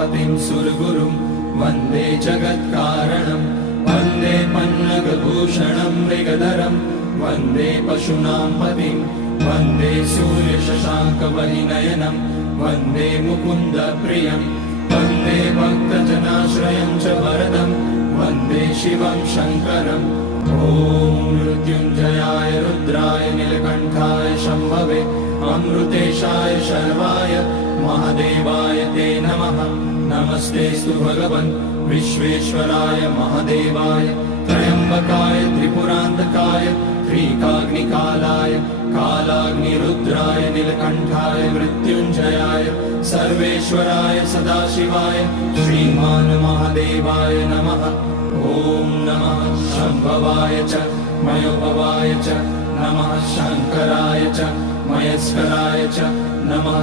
उमापतिं सुरगुरुं वन्दे जगत्कारणं वन्दे पन्नगभूषणं मृगधरं वन्दे पशूनां पतिं वन्दे सूर्यशशाङ्कवलिनयनं वन्दे मुकुन्दप्रियं वन्दे भक्तजनाश्रयं च वरदं वन्दे शिवं शङ्करम् ॐ मृत्युञ्जयाय रुद्राय नीलकण्ठाय शम्भवे अमृतेशाय शर्वाय महादेवाय ते नमः। नमस्तेस्तु भगवन् विश्वेश्वराय महादेवाय त्र्यम्बकाय त्रिपुरान्तकाय त्रिकाग्निकालाय कालाग्निरुद्राय नीलकण्ठाय मृत्युञ्जयाय सर्वेश्वराय सदाशिवाय श्रीमान् महादेवाय नमः। ॐ नमः शम्भवाय च मयोभवाय च नमः शङ्कराय च मयस्कराय च नमः।